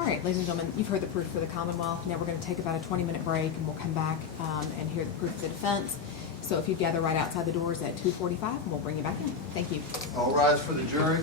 All right, ladies and gentlemen, you've heard the proof for the Commonwealth. Now we're going to take about a 20-minute break, and we'll come back and hear the proof for the defense. So if you gather right outside the doors at 2:45, and we'll bring you back in. Thank you. All rise for the jury.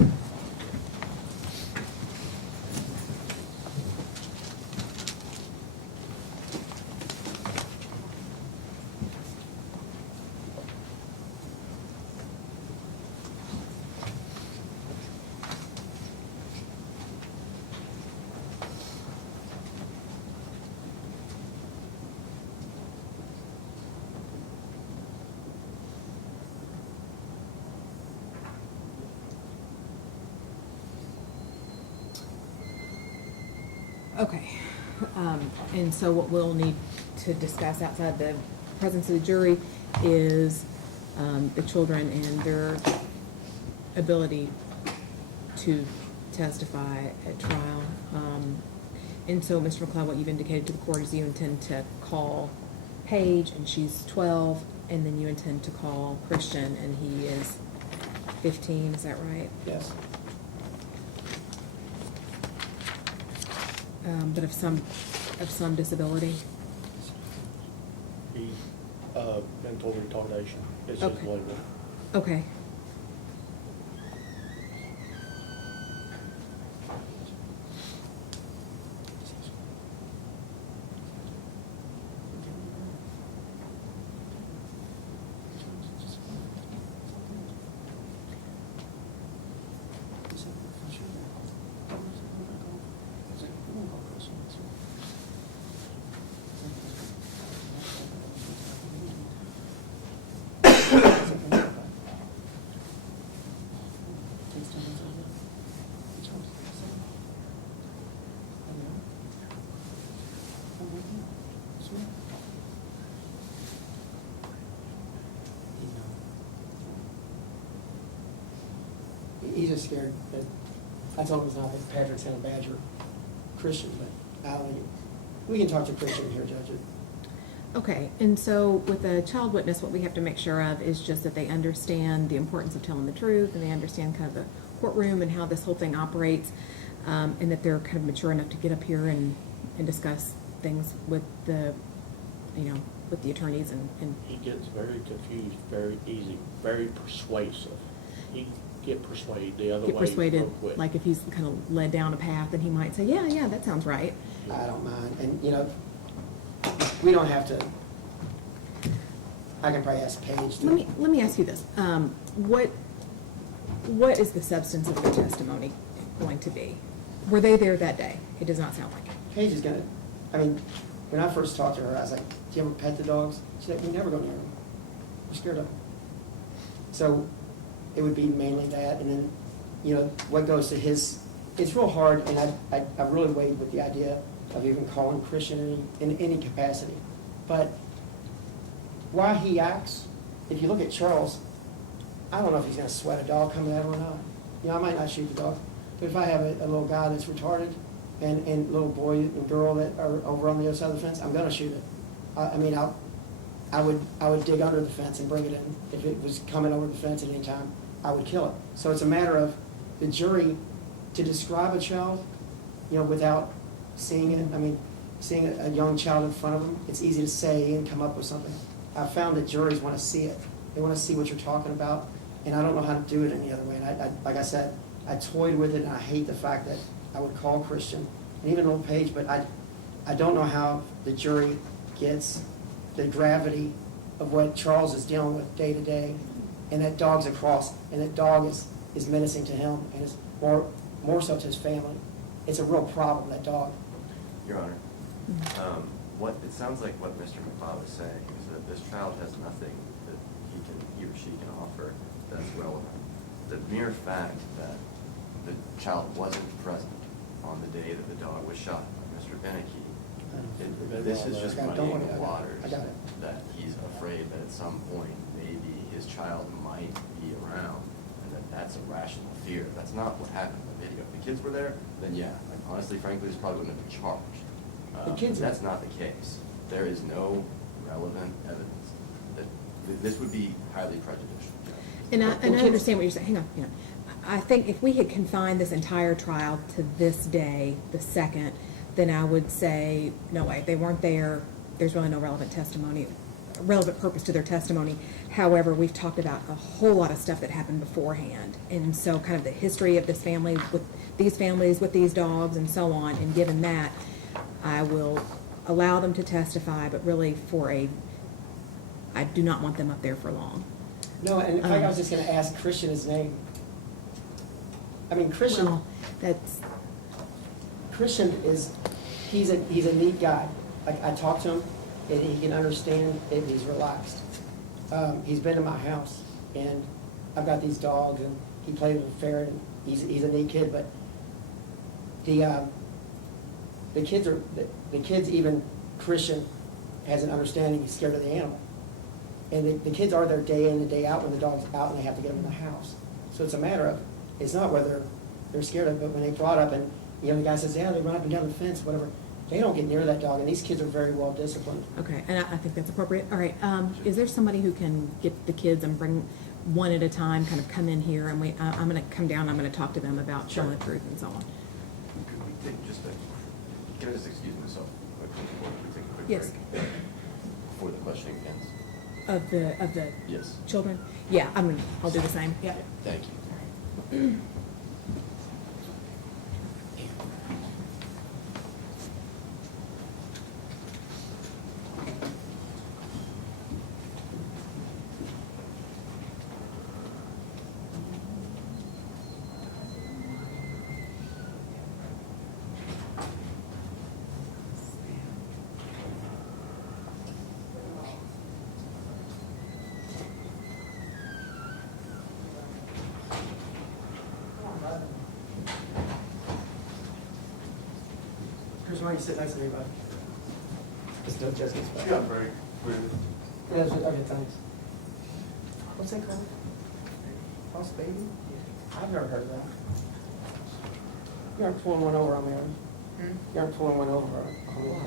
Okay, and so what we'll need to discuss outside the presence of the jury is the children and their ability to testify at trial. And so, Mr. McLeod, what you've indicated to the court is you intend to call Paige, and she's 12, and then you intend to call Christian, and he is 15, is that right? Yes. But of some disability? He, mental retardation is his Okay. label. Okay. He's just scared that, I told him it's not that Patrick's gonna badger Christian, but I don't think, we can talk to Christian here, Judge. Okay, and so with a child witness, what we have to make sure of is just that they understand the importance of telling the truth, and they understand kind of the courtroom and how this whole thing operates, and that they're kind of mature enough to get up here and discuss things with the, with the attorneys and He gets very confused, very easy, very persuasive. He can get persuaded the other get way persuaded, real quick. like if he's kind of led down a path, and he might say, yeah, that sounds right. I don't mind, and, we don't have to, I can probably ask Paige to. Let me ask you this. What is the substance of your testimony going to be? Were they there that day? It does not sound like it. Paige is gonna, when I first talked to her, I was like, do you ever pet the dogs? She said, we never go near them. We're scared of them. So it would be mainly that, and then, what goes to his, it's real hard, and I really weighed with the idea of even calling Christian in any capacity. But why he acts, if you look at Charles, I don't know if he's gonna sweat a dog coming at him or not. I might not shoot the dog, but if I have a little guy that's retarded and little boy and girl that are over on the other side of the fence, I'm gonna shoot it. I would dig under the fence and bring it in. If it was coming over the fence at any time, I would kill it. So it's a matter of the jury to describe a child, without seeing it. Seeing a young child in front of them, it's easy to say and come up with something. I've found that juries want to see it. They want to see what you're talking about, and I don't know how to do it any other way. And I like I said, I toyed with it, and I hate the fact that I would call Christian, and even little Paige, but I don't know how the jury gets the gravity of what Charles is dealing with day to day, and that dog's across, and that dog is menacing to him, and is more so to his family. It's a real problem, that dog. Your Honor, it sounds like what Mr. McLeod was saying is that this child has nothing that he or she can offer that's relevant. The mere fact that the child wasn't present on the day that the dog was shot by Mr. Beneke, this is just muddying the waters, that he's afraid that at some point maybe his child might be around, and that's a rational fear. That's not what happened in the video. If the kids were there, then yeah, honestly, frankly, this probably wouldn't have been charged. That's not the case. There is no relevant evidence that this would be highly prejudicial. And I understand what you're saying. Hang on. I think if we had confined this entire trial to this day, the 2nd, then I would say, no way, they weren't there, there's really no relevant purpose to their testimony. However, we've talked about a whole lot of stuff that happened beforehand, and so kind of the history of this family, with these families, with these dogs, and so on, and given that, I will allow them to testify, but really I do not want them up there for long. No, and in fact, I was just gonna ask Christian his name. I mean, Christian. Well, that's, Christian he's a neat guy. Like, I talk to him, and he can understand, and he's relaxed. He's been to my house, and I've got these dogs, and he played with a ferret, and he's a neat kid, but the kids, even Christian has an understanding, he's scared of the animal. And the kids are there day in and day out when the dog's out and they have to get them in the house. So it's a matter of, it's not whether they're scared of it, but when they brought up and, the guy says, yeah, they run up and down the fence, whatever, they don't get near that dog, and these kids are very well disciplined. okay, and I think that's appropriate. All right, is there somebody who can get the kids and bring one at a time, kind of come in here, and I'm gonna come down, I'm gonna talk to them about telling the truth and so on. Could we take can I just excuse myself? Before we take a quick Yes. break? Before the questioning begins. Of the Yes. children? Yeah, I'll do the same, yeah. Thank you. Chris, why don't you sit next to me, bud? Just no judgments, bud. Yeah, very weird. Yeah, okay, thanks. What's that called? Lost baby? I've never heard of that. You aren't pulling one over on me, are you? You aren't pulling one over on me.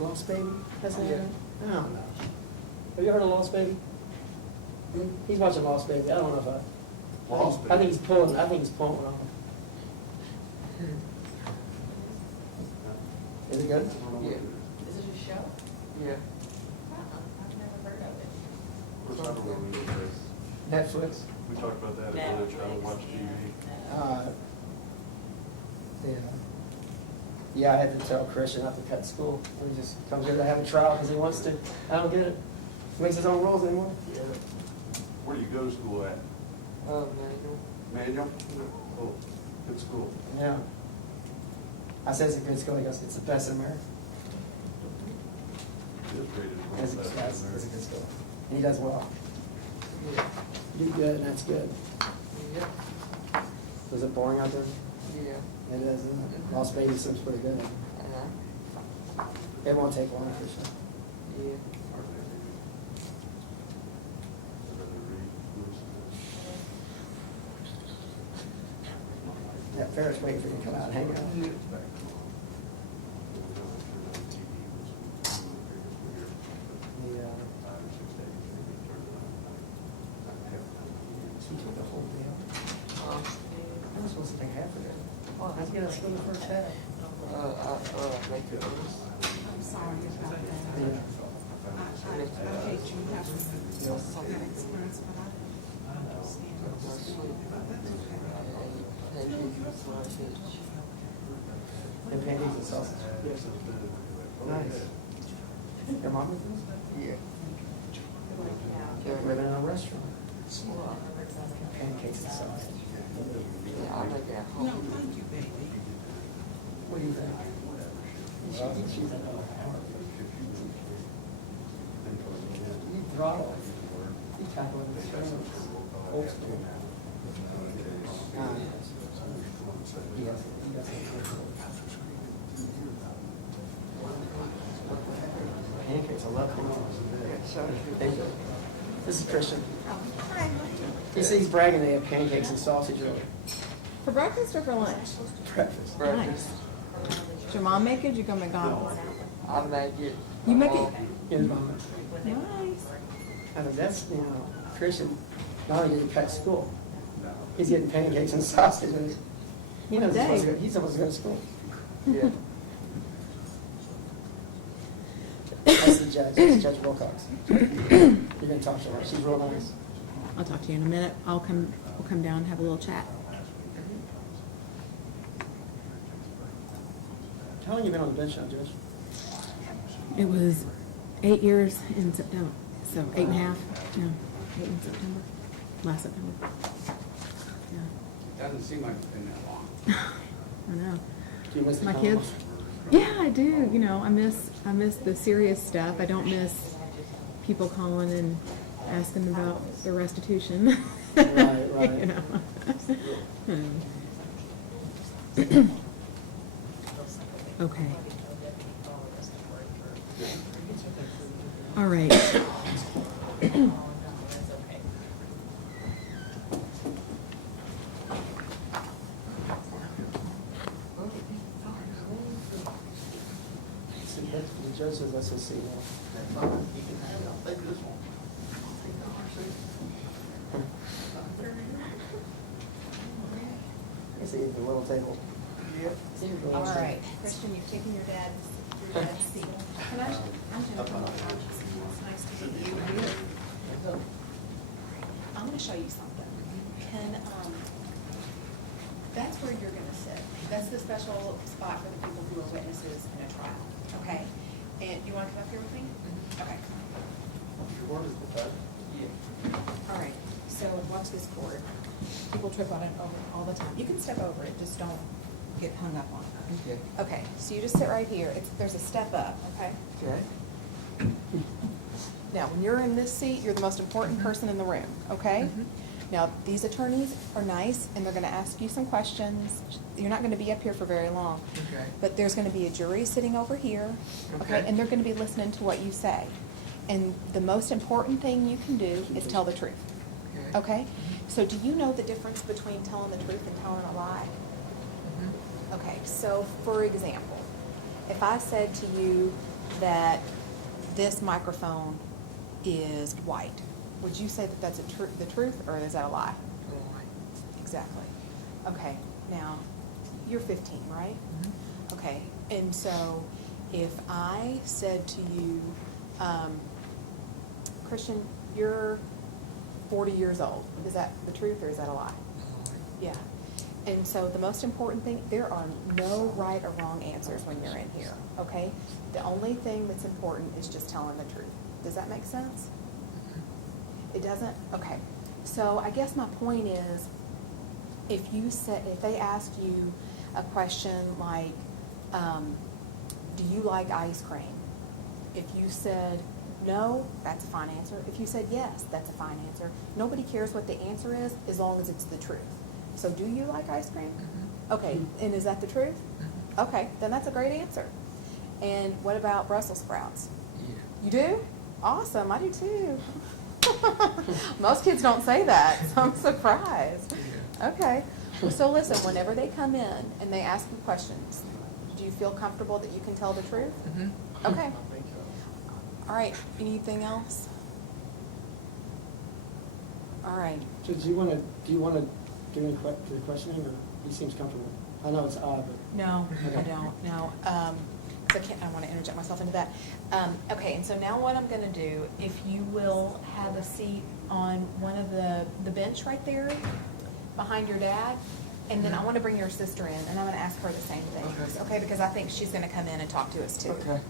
Lost baby? That's the name? I don't know. Have you heard of Lost Baby? He's watching Lost Baby. I don't know if Lost I think he's pulling one over. Is it good? Yeah. Is it a show? Yeah. I've never heard of it. What's that one? Netflix. We talked about that at other time, watch TV. Yeah. Yeah, I had to tell Christian not to cut school. He just comes here to have a trial because he wants to. I don't get it. He makes his own rules anymore. Yeah. Where do you go to school at? Manual? Oh, good school. Yeah. I said it's a good school. He goes, it's the best in America. Fifth grade It's is a, one of the that's, best it's a in good school. And he does well. You do good, and that's good. Yeah. Was it boring out there? Yeah. It is, isn't it? Lost Baby seems pretty good. It won't take long, Christian. Yeah. Yeah, Ferris waiting for you to come out and hang out. Yeah. He took the whole deal. I was supposed to take half of it. How'd you get us for the first half? Make it I'm sorry about that. Yeah. I hate you having that experience, but I understand. And pancakes and sausage. Nice. Your mom with this? Yeah. You're living in a restaurant. Pancakes and sausage. Yeah, I make it at No, home. thank you, baby. What do you think? She's you throttle. You tackle it in the stream. Old school. Yes, he does. Pancakes, I love pancakes. Thank you. This is Christian. Hi. He says he's bragging they have pancakes and sausage earlier. For breakfast or for lunch? Breakfast. Nice. Did your mom make it, or you go to McDonald's? I make it. You make it? His mama. Nice. I mean, that's, Christian, not only did he cut school, He's getting pancakes and sausage. And he knows Dave. he's supposed to go to school. Yeah. That's the judge. That's Judge Wilcox. You're gonna talk to her. She's real nice. I'll talk to you in a minute. We'll come down and have a little chat. How long you been on the bench now, Judge? It was 8 years in September, so 8.5, no, 8 in September, last September. Yeah, Doesn't seem like it's been that long. I know. Do you miss the My calm? kids? Yeah, I do. You know, I miss the serious stuff. I don't miss people calling and asking about the restitution. Right. You know. Okay. All right. See, the judge says that's his seat now. See, the little table. All right, Christian, you've taken your dad's seat. Can I'm Jennifer. It's nice to meet you. I'm gonna show you something. That's where you're gonna sit. That's the special spot for the people who are witnesses in a trial, okay? And you wanna come up here with me? Okay. All right, so watch this cord. People trip on it all the time. You can step over it, just don't get hung up on it. Okay. Okay, so you just sit right here. There's a step up, okay? Okay. Now, when you're in this seat, you're the most important person in the room, okay? Now, these attorneys are nice, and they're gonna ask you some questions. You're not gonna be up here for very long. Okay. But there's gonna be a jury sitting over here, okay? Okay. And they're gonna be listening to what you say. And the most important thing you can do is tell the truth, okay? So do you know the difference between telling the truth and telling a lie? Okay, so for example, if I said to you that this microphone is white, would you say that that's the truth, or is that a lie? Exactly. Okay, now, you're 15, right? Okay, and so if I said to you, Christian, you're 40 years old, is that the truth or is that a lie? Yeah. And so the most important thing, there are no right or wrong answers when you're in here, okay? The only thing that's important is just telling the truth. Does that make sense? It doesn't? Okay. So I guess my point is, if they asked you a question like, do you like ice cream? If you said no, that's a fine answer. If you said yes, that's a fine answer. Nobody cares what the answer is as long as it's the truth. So do you like ice cream? Okay, and is that the truth? Okay, then that's a great answer. And what about Brussels sprouts? Yeah. You do? Awesome, I do too. Most kids don't say that, so I'm surprised. Okay, so listen, whenever they come in and they ask you questions, do you feel comfortable that you can tell the truth? Okay. All right, anything else? All right. So do you want to do any questioning, or he seems comfortable? I know it's odd, but. No, I Okay. don't, no. I want to interject myself into that. Okay, and so now what I'm going to do, if you will have a seat on one of the bench right there behind your dad, and then I want to bring your sister in, and I'm going to ask her the same things, okay? Because I think she's going to come in and talk to us too. Okay.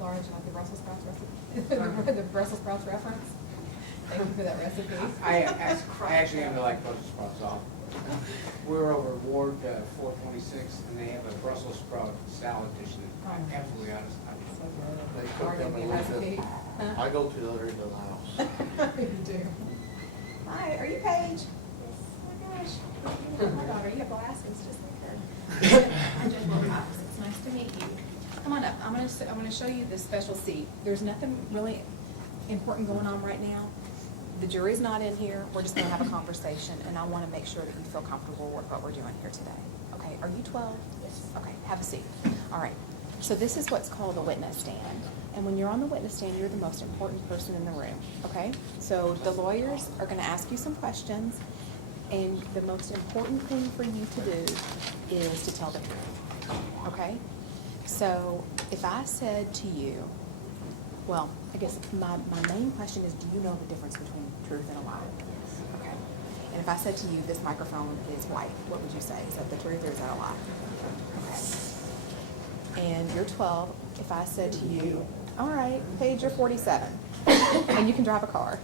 Laura, do you like the Brussels sprouts recipe? The Brussels sprouts reference? Thank you for that recipe. I actually really like Brussels sprouts off. We're over Ward 426, and they have a Brussels sprout salad dish that absolutely So outstanding. good. They cook Laura, them give me in a recipe. Louisville. I go to the other end of the house. You do. Hi, are you Paige? Oh my gosh. My daughter, you have glasses just like her. Hi, Jen Wilcox. It's nice to meet you. Come on up. I'm gonna show you this special seat. There's nothing really important going on right now. The jury's not in here. We're just gonna have a conversation, and I wanna make sure that you feel comfortable with what we're doing here today. Okay, are you 12? Yes. Okay, have a seat. All right. So this is what's called a witness stand. And when you're on the witness stand, you're the most important person in the room, okay? So the lawyers are gonna ask you some questions, and the most important thing for you to do is to tell the truth, okay? So if I said to you, well, I guess my main question is, do you know the difference between truth and a lie? Okay. And if I said to you, this microphone is white, what would you say? Is that the truth or is that a lie? Okay. And you're 12. If I said to you, all right, pager 47, and you can drive a car,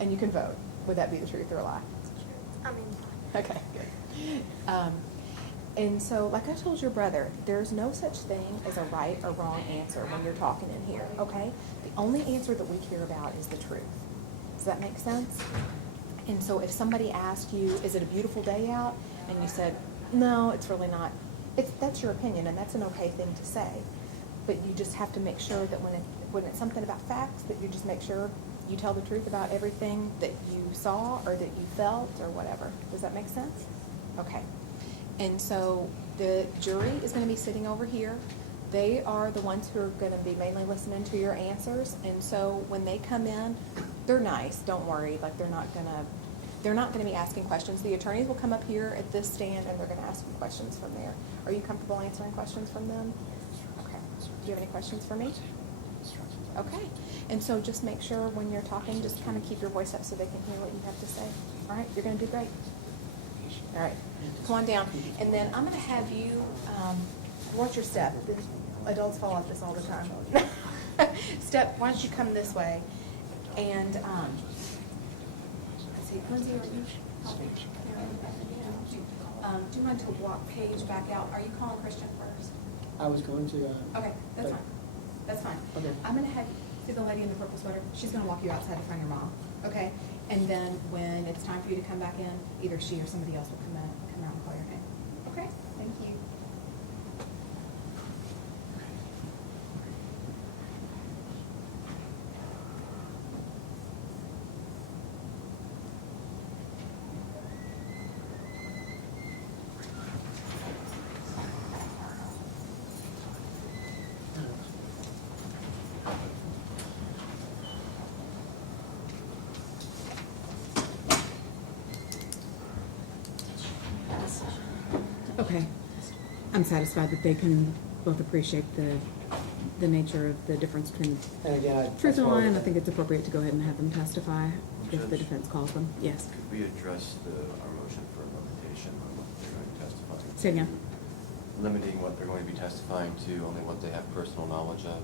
and you can vote, would that be the truth or a lie? I mean, Okay, good. And so, like I told your brother, there's no such thing as a right or wrong answer when you're talking in here, okay? The only answer that we care about is the truth. Does that make sense? And so if somebody asked you, is it a beautiful day out? And you said, no, it's really not. That's your opinion, and that's an okay thing to say. But you just have to make sure that when it's something about facts, that you just make sure you tell the truth about everything that you saw or that you felt or whatever. Does that make sense? Okay. And so the jury is going to be sitting over here. They are the ones who are going to be mainly listening to your answers. And so when they come in, they're nice. Don't worry. Like they're not going to be asking questions. The attorneys will come up here at this stand and they're going to ask you questions from there. Are you comfortable answering questions from them? Okay. Do you have any questions for me? Okay. And so just make sure when you're talking, just kind of keep your voice up so they can hear what you have to say. All right. You're going to do great. All right, come on down. And then I'm going to have you, watch your step. Adults fall off this all the time. Step, why don't you come this way? And, let's see, Lindsay, are you helping? Do you want to walk Paige back out? Are you calling Christian first? I was going to, Okay, that's fine. That's fine. Okay. I'm going to have, see the lady in the purple sweater? She's going to walk you outside to find your mom, okay? And then when it's time for you to come back in, either she or somebody else will come out and call your name. Okay, thank you. Okay. I'm satisfied that they can both appreciate the nature of the difference between and again, truth and lie, and I think it's appropriate to go ahead and have them testify if the Judge, defense calls them. Yes. Could we address our motion for limitation on what they're going to testify? Say again. Limiting what they're going to be testifying to, only what they have personal knowledge of.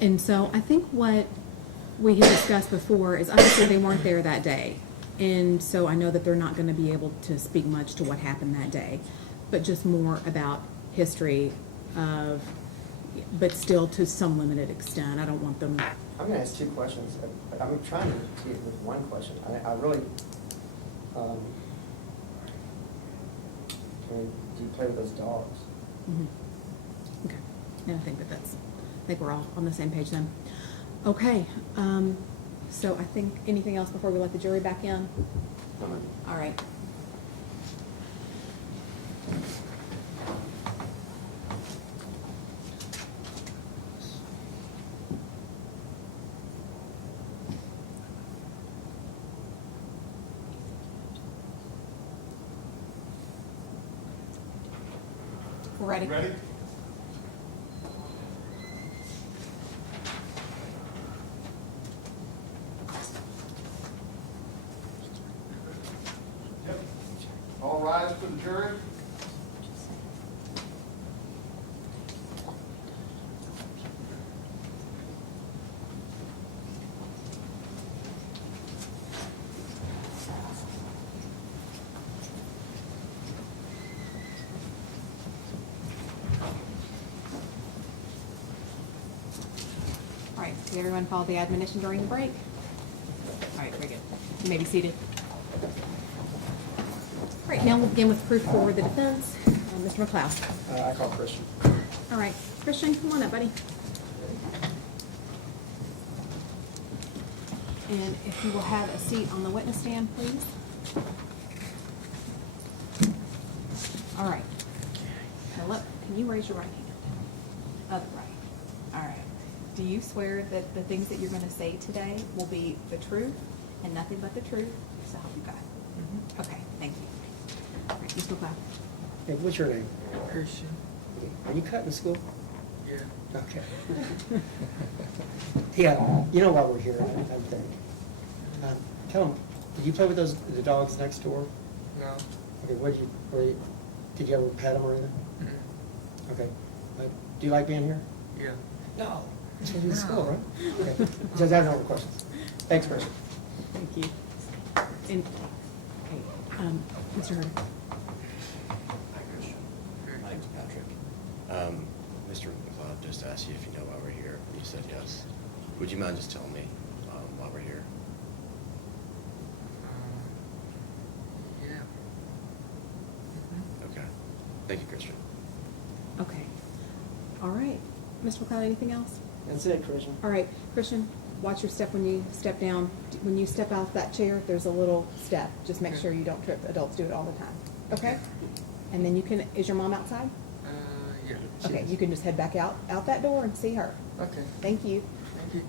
And so I think what we had discussed before is obviously they weren't there that day. And so I know that they're not going to be able to speak much to what happened that day, but just more about history of, but still to some limited extent. I don't want them. I'm going to ask two questions, but I'm trying to get with one question. I really, do you play with those dogs? Mm-hmm. Okay. And I think I think we're all on the same page then. Okay. So I think anything else before we let the jury back in? All right. We're ready. Ready? Yep. All rise for the jury. All right, did everyone follow the admonition during the break? All right, very good. You may be seated. All right, now we'll begin with proof for the defense. Mr. McLeod. I call Christian. All right, Christian, come on up, buddy. And if you will have a seat on the witness stand, please. All right. Now look, can you raise your right hand? Other right. All right. Do you swear that the things that you're going to say today will be the truth and nothing but the truth, so help you God? Okay, thank you. All right, Mr. McLeod. Hey, what's your name? Christian. Are you cutting school? Yeah. Okay. Yeah, you know why we're here, I think. Tell them, did you play with the dogs next door? No. Okay, did you ever pet them or anything? Mm-mm. Okay. Do you like being here? Yeah. No. That's what you do in school, right? Okay. So that's no more questions. Thanks, Christian. Thank you. And, okay, Mr. Herder. Hi, Christian. My name's Patrick. Mr. McLeod just asked you if you know why we're here. You said yes. Would you mind just telling me why we're here? Yeah. Okay. Thank you, Christian. Okay. All right. Mr. McLeod, anything else? That's it, Christian. All right, Christian, watch your step when you step down. When you step out that chair, there's a little step. Just make sure you don't trip. Adults do it all the time. Okay? And then you can, is your mom outside? Yeah. Okay, you can just head back out that door and see her. Okay. Thank you. Thank you.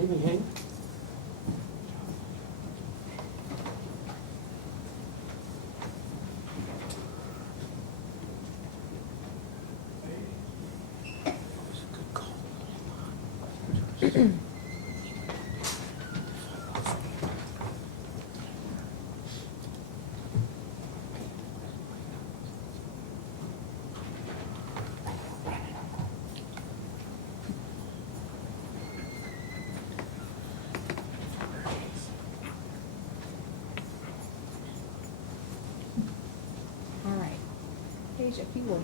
Leave me hang. All right. Paige, if you will,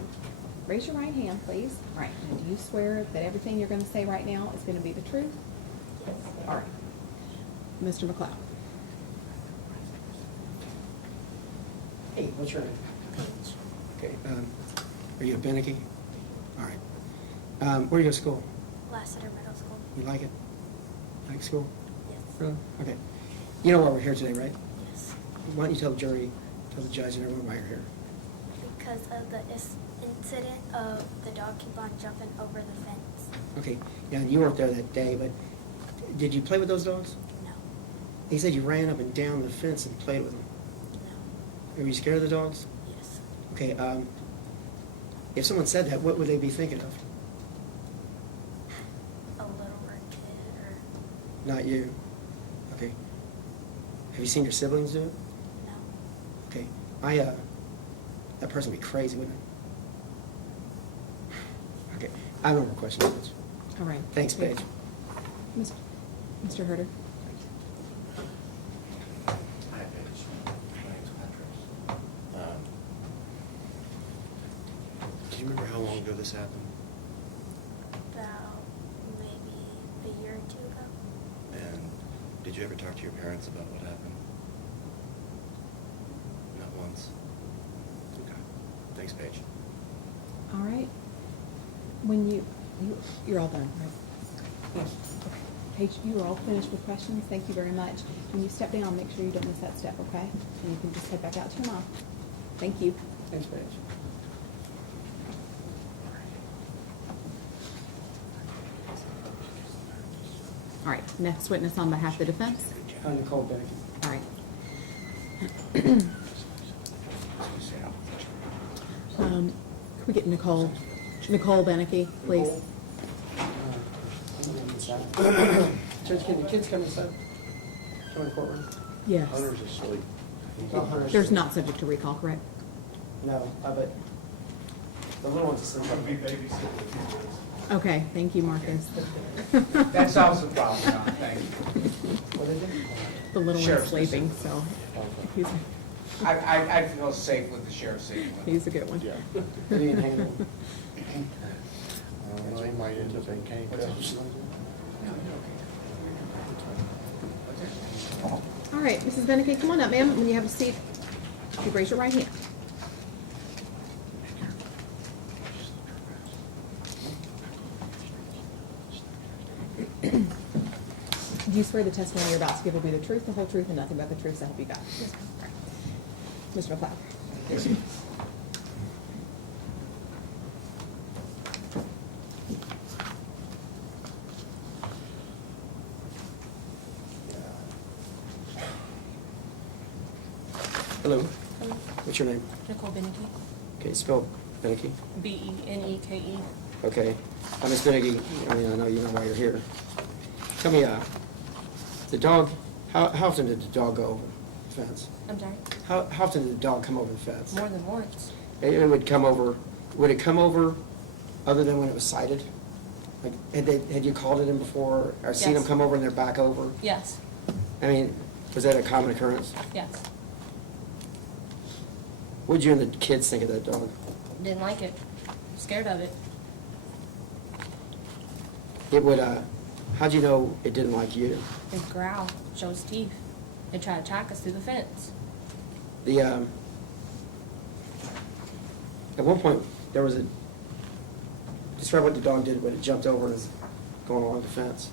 raise your right hand, please. All right. And do you swear that everything you're going to say right now is going to be the truth? Yes. All right. Mr. McLeod. Hey, what's your name? Okay, are you a Beneke? All right. Where do you go to school? Lassiter Middle School. You like it? Like school? Yes. Really? Okay. You know why we're here today, right? Yes. Why don't you tell the jury, tell the judge and everyone why you're here? Because of the incident of the dog keep on jumping over the fence. Okay, now you weren't there that day, but did you play with those dogs? No. He said you ran up and down the fence and played with them. No. Are you scared of the dogs? Yes. Okay, if someone said that, what would they be thinking of? A littler kid or Not you. Okay. Have you seen your siblings do it? no. Okay. That person would be crazy, wouldn't it? Okay. I have no more questions. Mitch. All right. Thanks, Paige. Mr. Herder. Hi, Paige. My name's Patrick. Do you remember how long ago this happened? About maybe a year or two ago. And did you ever talk to your parents about what happened? Not once? Okay. Thanks, Paige. All right. When you're all done, right? Yes. Okay. Paige, you are all finished with questions. Thank you very much. When you step down, make sure you don't miss that step, okay? And you can just head back out to your mom. Thank you. Thanks, Paige. All right. Next witness on behalf of the defense. Nicole Beneke. All right. Can we get Nicole Beneke, please? Judge, can the kids come inside? Come in the courtroom? Yes. Hunter's asleep. Oh, Hunter's There's asleep. not subject to recall, correct? No, but the little one's asleep. Okay, thank you, Marcus. That solves the problem, John, thank you. What is it? The little one's Sheriff's sleeping, so I feel safe with the sheriff's safety. he's a good one. Yeah. What do you handle? They might end up in handcuffs. All right, Mrs. Beneke, come on up, ma'am. When you have a seat, if you raise your right hand. Do you swear the testimony you're about to give will be the truth, the whole truth, and nothing but the truth, so help you God? Yes, ma'am. Mr. McLeod? Yes. Hello, what's your name? Nicole Beneke, Okay, spell Beneke. Beneke. Okay, Ms. Beneke, I mean, I know you know why you're here. Tell me, the dog, how often did the dog go over the fence? I'm sorry, How often did the dog come over the fence? more than once. It would come over, would it come over other than when it was sighted? Like, had you called it in before, or seen them Yes. come over and they're back over? Yes, I mean, was that a common occurrence? yes. What'd you and the kids think of that dog? Didn't like it. Scared of it. It would, how'd you know it didn't like you? It'd growl, show its teeth. It'd try to attack us through the fence. The, at one point, there was describe what the dog did when it jumped over and was going along the fence.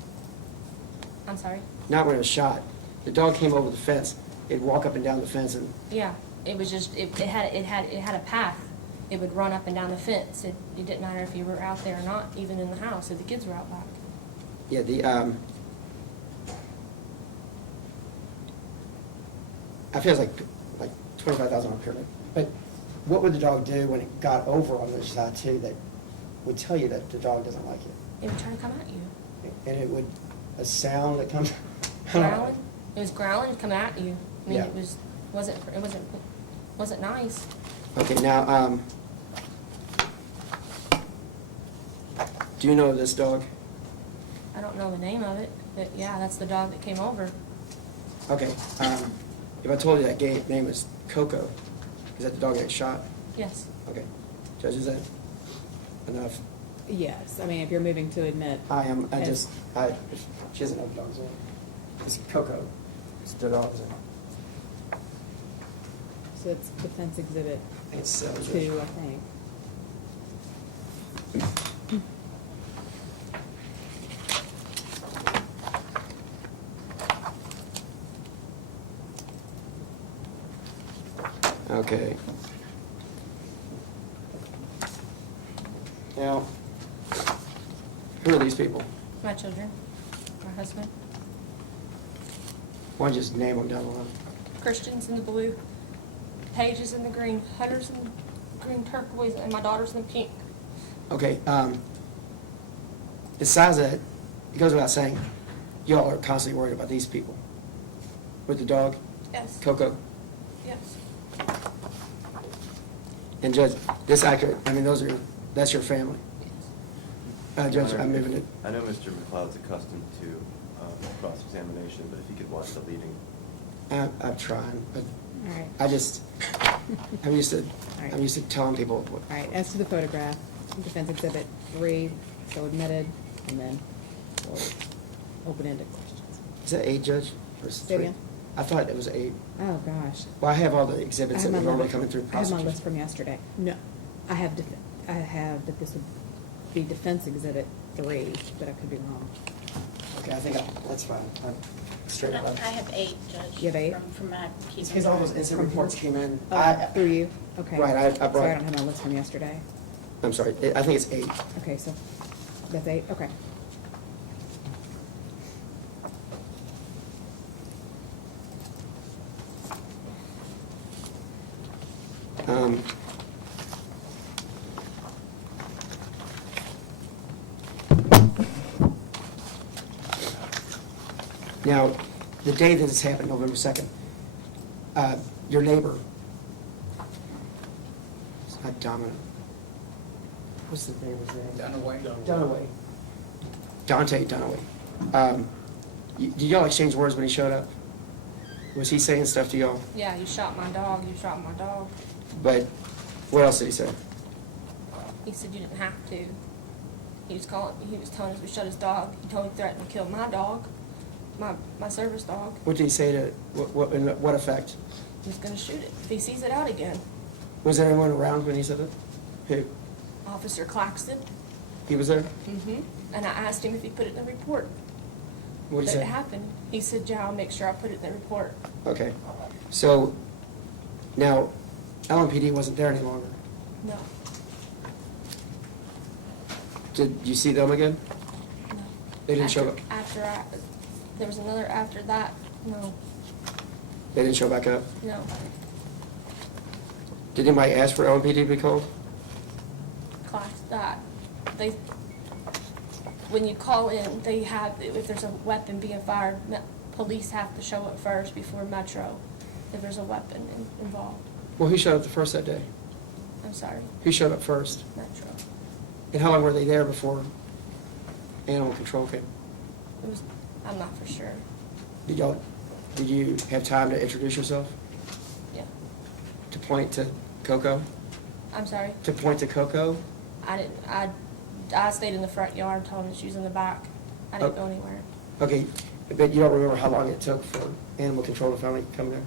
I'm sorry? Not when it was shot. The dog came over the fence, it'd walk up and down the fence and, Yeah, it was just, it had a path. It would run up and down the fence. It didn't matter if you were out there or not, even in the house, if the kids were out back. yeah, I feel it's like $25,000 on pyramid. But what would the dog do when it got over on the other side too that would tell you that the dog doesn't like it? It would try to come at you. And it would, a sound that comes. Growling. It was growling to come at you. I mean, Yeah. it wasn't nice. Okay, now, do you know this dog? I don't know the name of it, but yeah, that's the dog that came over. Okay, if I told you that name is Coco, is that the dog that shot? Yes. Okay, Judge, is that enough? Yes, I mean, if you're moving to admit. She doesn't know the dog's name. It's Coco. It's the dog's name. So it's defense exhibit I think it's 2, I think. Okay. Now, who are these people? My children, my husband. Why don't you just name them down the line? Christian's in the blue, Paige is in the green, Hunter's in the green turquoise, and my daughter's in the pink. Okay, besides that, it goes without saying, y'all are constantly worried about these people. With the dog, Yes. Coco, Yes. and Judge, this accurate, I mean, that's your family. Judge, I'm moving it. I know Mr. McLeod's accustomed to cross-examination, but if he could watch the leading. I'm trying, but All right. I'm used to, right. I'm used to telling people what. All right, as to the photograph, defense exhibit 3, so admitted, and then we'll open-ended questions. Is that 8, Judge? Or Say it 3? again? I thought it was 8. Oh, gosh. Well, I have all the exhibits that my were normally list- coming through I have my prosecution. list from yesterday. No, I have that this would be defense exhibit 3, but I could be wrong. Okay, I think that's fine. I'm straight I up. have 8, Judge. You have 8? From my keeping. Because all those incident reports came in. Oh, through you? Okay. Right, I brought. Sorry, I don't have my list from yesterday. I'm sorry, I think it's 8. Okay, so that's 8, okay. Now, the day that this happened, November 2nd, your neighbor, it's not Domino. What's the neighbor's name? Dunaway. Dante Dunaway. Did y'all exchange words when he showed up? Was he saying stuff to y'all? Yeah, you shot my dog, you shot my dog. But what else did he say? He said you didn't have to. He was telling us we shot his dog. He told me he threatened to kill my dog, my service dog. What did he say to, in what effect? He was gonna shoot it if he sees it out again. Was there anyone around when he said it? Who? Officer Claxton. He was there? Mm-hmm. And I asked him if he put it in the report. What'd he that say? it happened. He said, yeah, I'll make sure I put it in the report. Okay. So, now, LMPD wasn't there any longer. No, Did you see them again? no. They didn't show up? There was another after that, no, They didn't show back up? no. Did anybody ask for LMPD to be called? Class that, when you call in, they have, if there's a weapon being fired, police have to show up first before Metro, if there's a weapon involved. Well, who showed up the first that day? I'm sorry, Who showed up first? Metro. And how long were they there before animal control came? It was, I'm not for sure, Did you have time to introduce yourself? yeah. To point to Coco? I'm sorry, To point to Coco? I stayed in the front yard, told them she was in the back. I didn't go anywhere. Okay, but you don't remember how long it took for animal control to finally come there?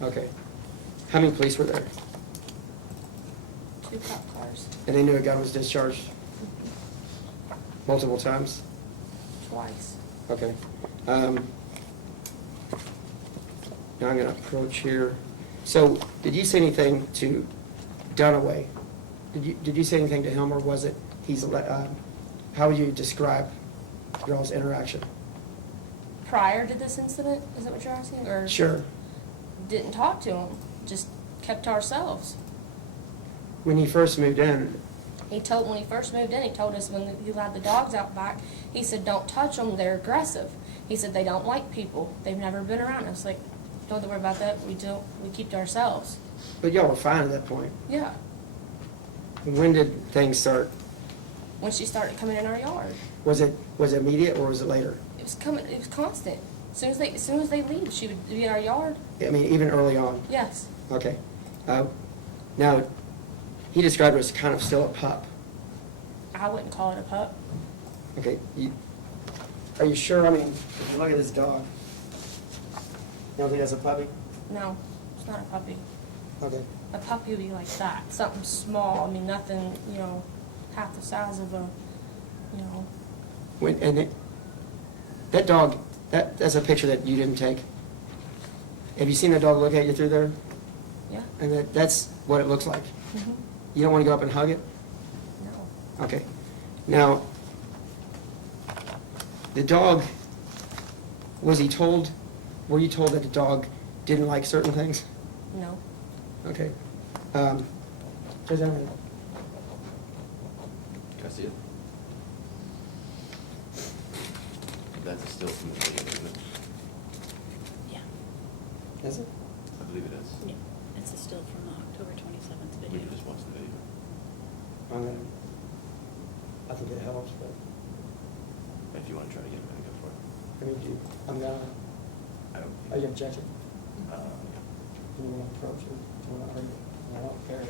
No. Okay. How many police were there? 2 cop cars, And they knew a gun was discharged multiple times? twice. Okay. Now I'm gonna approach here. So, did you say anything to Dunaway? Did you say anything to him, or was it, how would you describe y'all's interaction? Prior to this incident, is that what you're asking, or? Sure. Didn't talk to him, just kept to ourselves. When he first moved in, When he first moved in, he told us when he let the dogs out back, he said, don't touch them, they're aggressive. He said, they don't like people, they've never been around us. Like, don't worry about that, we keep to ourselves. but y'all were fine at that point. Yeah, When did things start? when she started coming in our yard. Was it immediate, or was it later? It was constant. As soon as they leave, she would be in our yard. I mean, even early on? Yes, Okay. Now, he described her as kind of still a pup. I wouldn't call it a pup. Okay, are you sure? I mean, if you look at this dog, you don't think that's a puppy? No, it's not a puppy. Okay. A puppy would be like that, something small. I mean, nothing, half the size of a, That dog, that's a picture that you didn't take. Have you seen the dog look at you through there? yeah. And that's what it looks like. Mhm. You don't want to go up and hug it? No. Okay. Now, the dog, were you told that the dog didn't like certain things? No. Okay. Does that mean? Can I see it? That's a still from the video, isn't it? Yeah, Is it? I believe it is. yeah, it's a still from the October 27th We video. can just watch the video. I think it helps, but, If you want to try to get it, then go for it. I mean, I'm gonna, I don't. are you objecting? Yeah. Do you want to approach it? Do you want to argue? I don't care.